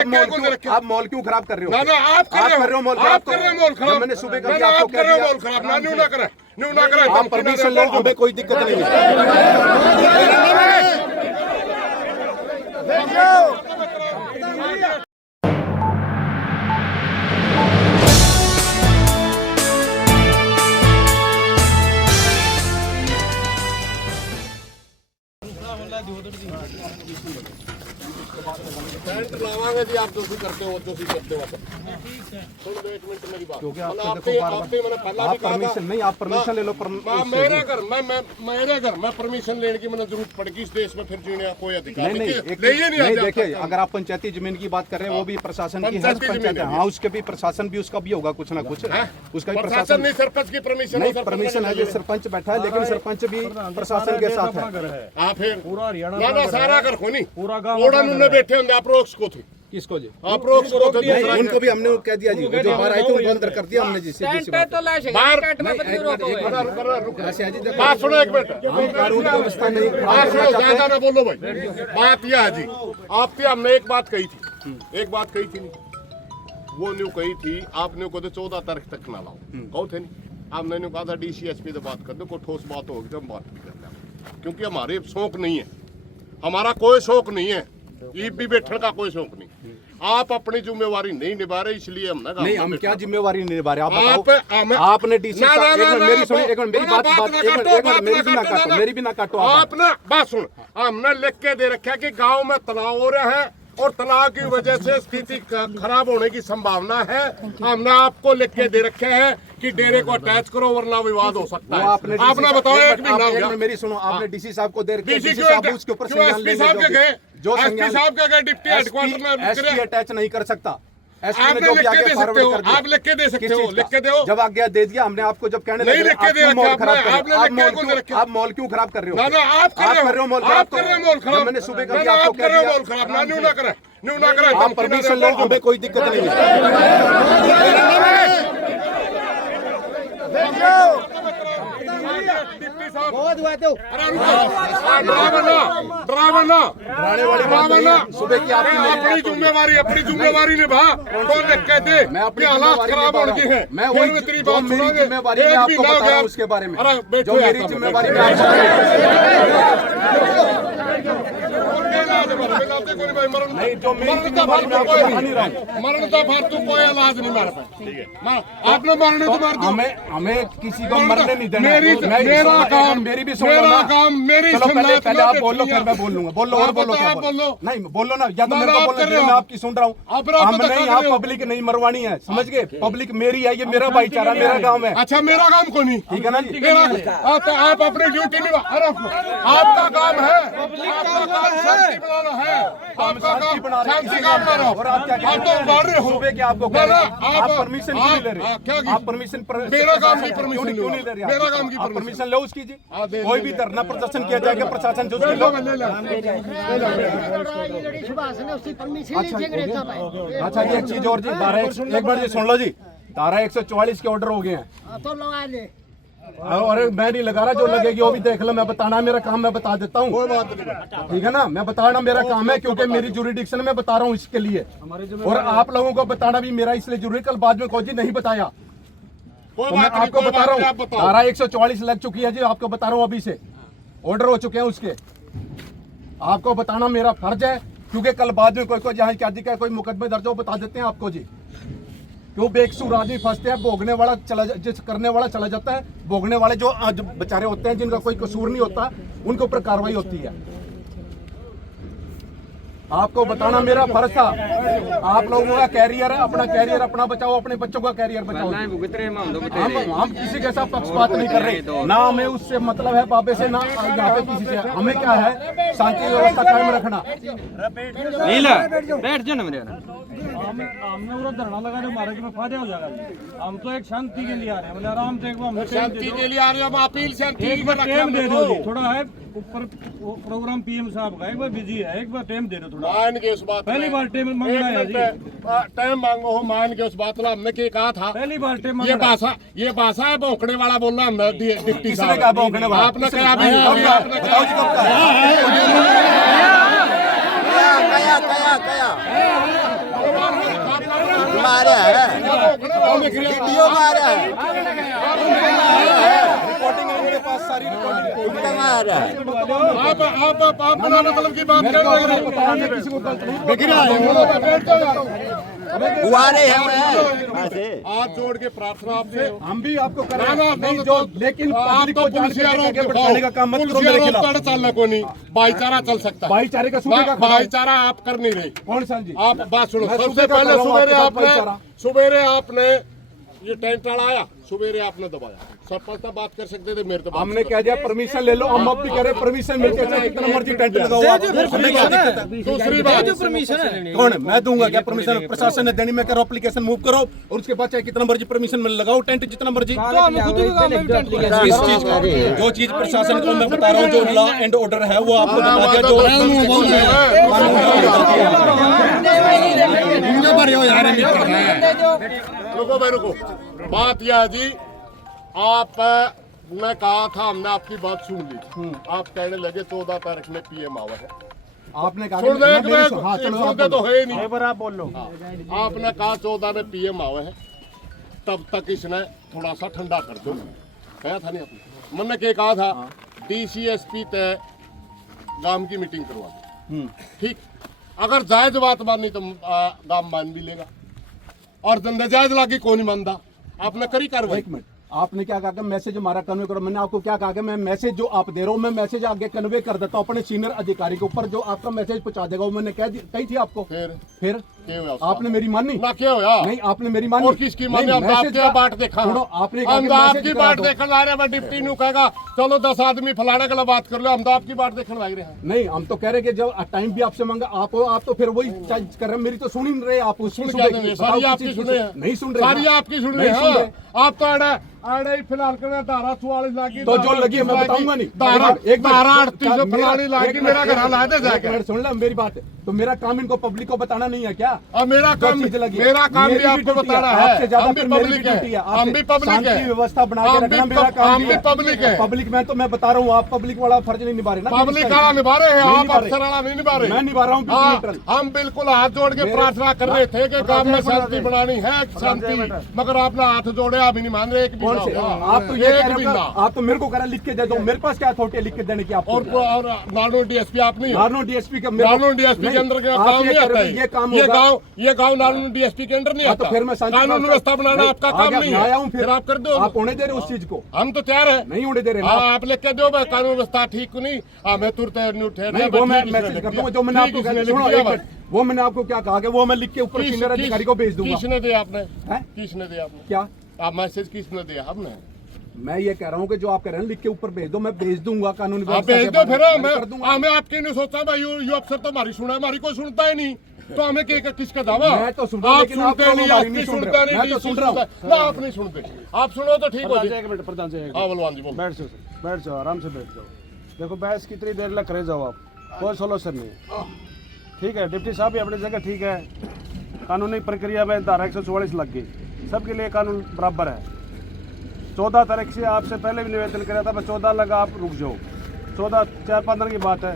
आप मॉल क्यों खराब कर रहे हो? ना आप कर रहे हो मॉल खराब। मैंने सुबह कभी आपको कह दिया मॉल खराब ना न्यू ना करे आप परमिशन लो, हमें कोई दिक्कत नहीं है। लावांगे जी, आप जो करते हो जो करते हो। एक मिनट मेरी बात, क्योंकि मैंने पहला भी कहा था नहीं, आप परमिशन ले लो। मेरे घर मैं परमिशन लेने की मैंने जरूरत पड़ेगी इस देश में, फिर जीने का कोई अधिकार नहीं। देखिए, अगर आप पंचायती जमीन की बात कर रहे हैं, वो भी प्रशासन की है, पंचायत है। हाँ, उसके भी प्रशासन भी उसका भी होगा कुछ ना कुछ, उसका भी प्रशासन नहीं। सरपंच की परमिशन नहीं, परमिशन है, सरपंच बैठा है, लेकिन सरपंच भी प्रशासन के साथ है। आप फिर पूरा हरियाणा सारा घर खोनी पूरा गाँव बैठे होंगे, आप रोक्स को थे किसको जी? आप रोक उनको भी हमने कह दिया जी, जो बाहर आए थे उनको अंदर कर दिया हमने जी। बात सुनो एक मिनट, हम कानून व्यवस्था नहीं ज्यादा ना बोलो भाई। बात यह है जी, आपसे हमने एक बात कही थी, वो न्यू कही थी आपने को 14 तारीख तक ना लाओ, कहो थे नहीं। आपने न्यू कहा था DCSP से बात कर दो, कोई ठोस बात होगी तो हम बात भी करते हैं, क्योंकि हमारे शौक नहीं है, हमारा कोई शौक नहीं है, ईब भी बैठने का कोई शौक नहीं। आप अपनी जिम्मेवारी नहीं निभा रहे, इसलिए हम ना नहीं, हम क्या जिम्मेवारी नहीं निभा रहे? आप बताओ, आपने डीसी मेरी सुनिए, एक मिनट मेरी बात मेरी भी ना काटो। आपने बात सुन, हमने लिख के दे रखा कि गांव में तनाव हो रहा है और तनाव की वजह से स्थिति खराब होने की संभावना है। हमने आपको लिख के दे रखे हैं कि डेरे को अटैच करो वरना विवाद हो सकता है। आपने बताओ, एक महीना हो गया। मेरी सुनो, आपने डीसी साहब को दे रखे, डीसी साहब के गए, जो एसपी साहब के गए डिप्टी हेडक्वार्टर में, एसपी अटैच नहीं कर सकता। आप लिख के दे सकते हो, आप लिख के दे सकते हो, लिख के दो। जब आज्ञा दे दिया हमने आपको, जब कहने नहीं लिख के दे आप मॉल क्यों खराब कर रहे हो? ना आप कर रहे हो मॉल खराब। मैंने सुबह कभी आपको कह दिया मॉल खराब ना न्यू ना करे। आप परमिशन लो, हमें कोई दिक्कत नहीं है। सुबह की अपनी जिम्मेवारी निभा, तो लिख के दे। मैं अपनी हालात खराब हो गए हैं, मैं वही तेरी बात सुनांगे, जिम्मेवारी मैं आपको बता रहा हूँ उसके बारे में, जो मेरी जिम्मेवारी में नहीं, जो मेरी जिम्मेवारी में आपको बता नहीं रहा हूँ। मरण का फालतू कोई इलाज नहीं मार पाए। आपने मरने तो मार दो, हमें किसी को मरने नहीं देना। मेरा काम, मेरी भी मेरा काम, मेरी पहले आप बोलो, फिर मैं बोल लूंगा। बोलो और बोलो, क्या बोलो? नहीं बोलो ना, या तो मेरे को बोलो, मैं आपकी सुन रहा हूँ। हमने यहाँ पब्लिक नहीं मरवानी है, समझ गए? पब्लिक मेरी है, ये मेरा भाईचारा, मेरा गाँव है। अच्छा, मेरा काम को नहीं, ठीक है ना जी? आप अपनी ड्यूटी निभा, आपका काम है, आपका काम शांति बनाना है, आपका काम शांति काम बनाना। और आप क्या आप तो बढ़ रहे हो सुबह के, आपको कह रहे हैं आप परमिशन क्यों नहीं ले रहे? आप परमिशन, मेरा काम की परमिशन क्यों नहीं ले रहे? मेरा काम की आप परमिशन लो उसकी जी। कोई भी धरना प्रदर्शन किया जाएगा, प्रशासन जो उसकी लो। अच्छा जी, एक चीज और जी, एक बार जी सुन लो जी, धारा 144 के ऑर्डर हो गए हैं, और मैं नहीं लगा रहा, जो लगेगी वो भी देख लो। मैं बताना मेरा काम, मैं बता देता हूँ, ठीक है ना? मैं बताना मेरा काम है, क्योंकि मेरी जुरिडिक्शन में बता रहा हूँ इसके लिए, और आप लोगों को बताना भी मेरा इसलिए जरूरी। कल बाद में कोई जी नहीं बताया, तो मैं आपको बता रहा हूँ, धारा 144 लग चुकी है जी, आपको बता रहा हूँ, अभी से ऑर्डर हो चुके हैं उसके। आपको बताना मेरा फर्ज है, क्योंकि कल बाद में कोई जहाँ क्या दिखा, कोई मुकदमे दर्ज हो, बता देते हैं आपको जी। क्यों बेकसूर आदमी फंसते हैं, भोगने वाला जिस करने वाला चला जाता है, भोगने वाले जो बेचारे होते हैं, जिनका कोई कसूर नहीं होता, उनके ऊपर कार्रवाई होती है। आपको बताना मेरा फर्ज था। आप लोगों का कैरियर है, अपना कैरियर अपना बचाओ, अपने बच्चों का कैरियर बचाओ। हम किसी के साथ पक्षपात नहीं कर रहे, ना हमें उससे मतलब है बाबे से, ना यहाँ पे किसी से। हमें क्या है, शांति व्यवस्था कायम रखना। बैठ जाओ ना मेरे, हमने पूरा धरना लगा जो मार्ग में फायदा हो जाएगा। हम तो एक शांति के लिए आ रहे हैं, आराम से शांति के लिए आ रहे हैं, हम अपील शांति टाइम दे दो, थोड़ा है ऊपर प्रोग्राम पीएम साहब का, एक बार बिजी है, एक बार टाइम दे दो थोड़ा। मान के उस बात, पहली बार टाइम मांगना है जी, टाइम मांगो हो, मान के उस बात ला। हमने क्या कहा था, पहली बार टाइम ये भाषा है भौंकने वाला बोलना। हमने डिप्टी साहब का भौंकने वाला आपने कहा, मारा है वीडियो मारा है रिकॉर्डिंग है मेरे पास सारी रिकॉर्डिंग मारा है आप बिना मतलब की बात कर रहे हैं किसी को गलत नहीं बैठ जाओ यार। हुआरे हैं ऐसे हाथ जोड़ के प्रार्थना आपसे हम भी आपको कर ना, रहे ना, हैं नहीं ना, जो तो लेकिन आप पब्लिक तो को जान पुलिसिया के रोक आगे बढ़ाने का काम मत करो मेरे खिलाफ चलना को नहीं भाईचारा चल सकता है भाईचारे का सूबे का खड़ा हूं। भाईचारा आप कर नहीं रहे कौन सा जी आप बात सुनो मैं सबसे सूबे का पहले कर रहा हूं, सवेरे आपके साथ भाईचारा। सवेरे आपने ये टेंट आया सवेरे आपने दबाया सरपंच साहब बात कर सकते थे मेरे तो बात हमने कह दिया परमिशन ले लो हम अब भी कह रहे परमिशन मिलके चाहे कितना मर्जी टेंट लगाओ आप हमें क्या दिक्कत है? दूसरी बात कौन है मैं दूंगा क्या परमिशन प्रशासन ने देनी मैं करो एप्लीकेशन मूव करो और उसके बाद चाहे कितना मर्जी परमिशन में लगाओ टेंट जितना मर्जी इस चीज का जो चीज प्रशासन को मैं बता रहा हूँ जो लॉ एंड ऑर्डर है वो आपको बता दिया रुको भाई रुको बात यह है जी आप मैं कहा था हमने आपकी बात सुन ली थी आप कहने लगे 14 तारीख में पीएम आवा है आपने कहा सुन दे कि मैं- हाँ चलो आप सुनते तो बोलो। है ही नहीं आप बोल लो आपने कहा 14 में पीएम आवे है तब तक इसने थोड़ा सा ठंडा कर दो कहा था नहीं आपने मैंने क्या कहा था डीसीएसपी तय गांव की मीटिंग करवा दो ठीक अगर जायज बात माननी तो गांव मान भी लेगा और नाजायज लागी कौन नहीं मानता आपने करी कार्रवाई एक मिनट आपने क्या कहा कि मैसेज हमारा कन्वे करो मैंने आपको क्या कहा कि मैं मैसेज जो आप दे रहा हूँ मैं मैसेज आगे कन्वे कर देता हूँ अपने सीनियर अधिकारी के ऊपर जो आपका मैसेज पहुंचा देगा वो मैंने कही थी आपको फिर फिर क्या हुआ उसका? आपने मेरी मानी ना क्या होया नहीं आपने मेरी मानी और किसकी मानी नहीं, हम मैसेज आपके का- बाट देखा सुनो, आपने कहा हम कि तो मैसेज आपकी करा बाट दो। देखने आ रहे हैं डिप्टी नु कहेगा चलो 10 आदमी फलाने के लिए बात कर लो हम तो आपकी बाट देखने लग रहे हैं नहीं हम तो कह रहे कि जब टाइम भी आपसे मांगा आप तो फिर वही चार्ज कर रहे हैं मेरी तो सुन ही नहीं रहे आप उसकी सुन सुन क्या रहे देंगे? बताओ सारी किसी आपकी चीज़ सुन रहे हैं नहीं सुन रहे सारी हाँ। आपकी सुन नहीं रहे सुन हैं आप तो आड़े ही फिलहाल कर रहे धारा 44 लागी तो जो लगी है मैं बताऊंगा नहीं धारा एक मिनट, धारा तो 38 फलानी लागी मेरा घर ला दे एक जाके मिनट सुन ले मेरी बात तो मेरा काम इनको पब्लिक को बताना नहीं है क्या और मेरा जो काम चीज़ लगी है। मेरा काम भी मेरी आपको ड्यूटी बताना है, है आपसे ज्यादा हम भी फिर मेरी पब्लिक ड्यूटी है है हम भी पब्लिक शांति है व्यवस्था बना के रखना मेरा काम हम भी पब्लिक है पब्लिक में तो मैं बता रहा हूँ आप पब्लिक वाला फर्ज नहीं निभा रहे ना पब्लिक वाला निभा रहे हैं नहीं आप निभा रहे। अफसर वाला नहीं निभा रहे मैं निभा रहा हूँ बिल्कुल हाँ, न्यूट्रल। हम बिल्कुल हाथ जोड़ के प्रार्थना कर रहे थे कि काम में शांति बनानी है शांति मगर आपने हाथ जोड़े आप ही नहीं मान रहे एक भी कौन ना से होगा। आप तो ये एक कह भी रहे ना। हो आप तो मेरे को कह रहे लिख के दे दो मेरे पास क्या अथॉरिटी है लिख के देने की आपको और नानो डीएसपी आप नहीं हो नानो डीएसपी का नानो डीएसपी के अंदर का काम नहीं आता है ये काम होगा ये गांव नानो डीएसपी के अंदर नहीं हाँ, आता तो फिर मैं शांति कानून व्यवस्था बनाना आपका काम नहीं आया हूँ है फिर आप कर दो आप होने दे रहे उस चीज को हम तो तैयार है नहीं होने दे रहे ना हाँ आप लिख के दो भाई कानून व्यवस्था ठीक नहीं मैं तुरंत नहीं वो मैं मैसेज कर दूंगा जो मैंने आपको कहा सुनो एक मिनट वो मैंने आपको क्या कहा कि वो मैं लिख के ऊपर सीनियर अधिकारी को भेज दूंगा किसने दिया आपने हैं? किसने दिया आपने क्या आप मैसेज किसने दिया हमने मैं ये कह रहा हूँ कि जो आप कह रहे हैं लिख के ऊपर भेज दो मैं भेज दूंगा कानून आप व्यवस्था भेज के दो बारे फिर में कर दूंगा हमें आपके नहीं सोचा भाई यू अफसर तो हमारी सुना है हमारी कोई सुनता ही नहीं तो हमें किसका दावा मैं तो सुन रहा हूं, आप लेकिन आप सुनते लोग नहीं हमारी आप नहीं सुन सुनते रहे। नहीं मैं तो डीसी सुन रहा हूं। सुनता है। ना आप नहीं सुनते आप सुनो तो ठीक हो प्रधान जी, जाए एक मिनट प्रधान जी, एक हाँ बलवान जी बोलो मिनट। बैठ जाओ आराम से बैठ जाओ। देखो बहस कितनी देर लग रहे जाओ आप कोई सोल्यूशन नहीं है। ठीक है डिप्टी साहब भी अपनी जगह ठीक है कानूनी प्रक्रिया में धारा 144 लग गई सबके लिए कानून बराबर है 14 तारीख से आपसे पहले भी निवेदन किया था मैं 14 लगा आप रुक जाओ 14 4-5 दिन की बात है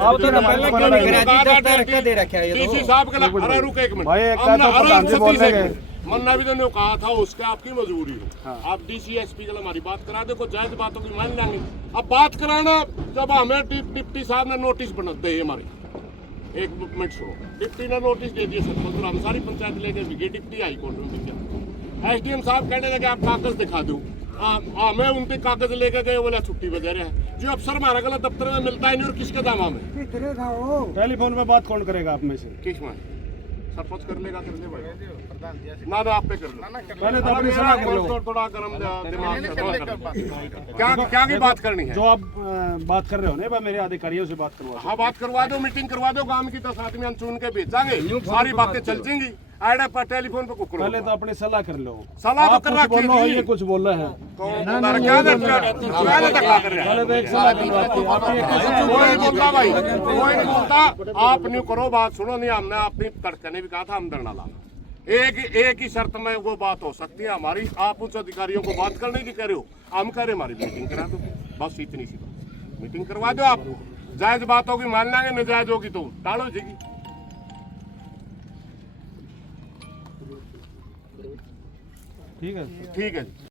आप तो ना पहले क्यों नहीं करा डीसी साहब के लिए अरे रुक एक मिनट भाई, एक हमने- का तो अरे प्रधान जी सतीश बोल रहे एक हैं। मिनट। मन्ना भी तो कहा था उसके आपकी मजबूरी हो आप डीसीएसपी के लिए हमारी बात करा दो कोई जायज बातों की मान लेंगे अब बात कराना जब हमें डिप्टी साहब ने नोटिस बना दे हमारे एक मिनट सुनो डिप्टी ने नोटिस दे दिया सरपंच हम सारी पंचायत लेके गए डिप्टी हाई कोर्ट में भी एसडीएम साहब कहने लगे आप कागज दिखा दो हमें उनके कागज लेके गए बोला छुट्टी बजा रहे हैं जो अफसर हमारा गलत दफ्तर में मिलता है नहीं और किसके दाम हमें टेलीफोन पे बात कौन करेगा आप में से किस में सरपंच कर लेगा कर ले भाई ना आप पे कर लो पहले तो अपनी सलाह कर लो थोड़ा गरम दिमाग से थोड़ा कर क्या क्या की बात करनी है जो आप बात कर रहे हो ना भाई मेरे अधिकारियों से बात करवा हाँ बात करवा दो मीटिंग करवा दो गांव की 10 आदमी हम चुन के भेजांगे सारी बातें चल जाएंगी आड़ा पर टेलीफोन पे कुकर पहले तो अपनी सलाह कर लो सलाह तो आप कर कुछ रखी बोलो थी। ये कुछ बोल रहे हैं क्या धक्का कर रहे हैं पहले तो एक सलाह करवा कोई नहीं बोलता भाई कोई नहीं बोलता आप नहीं करो बात सुनो नहीं हमने अपनी तड़के ने भी कहा था हम धरना लाना एक ही शर्त में वो बात हो सकती है हमारी आप उच्च अधिकारियों को बात करने की कह रहे हो हम कह रहे हमारी मीटिंग करा दो बस इतनी सी बात मीटिंग करवा दो आप जायज बात होगी मान लेंगे नाजायज होगी तो टालो जाएगी ठीक है ठीक है जी।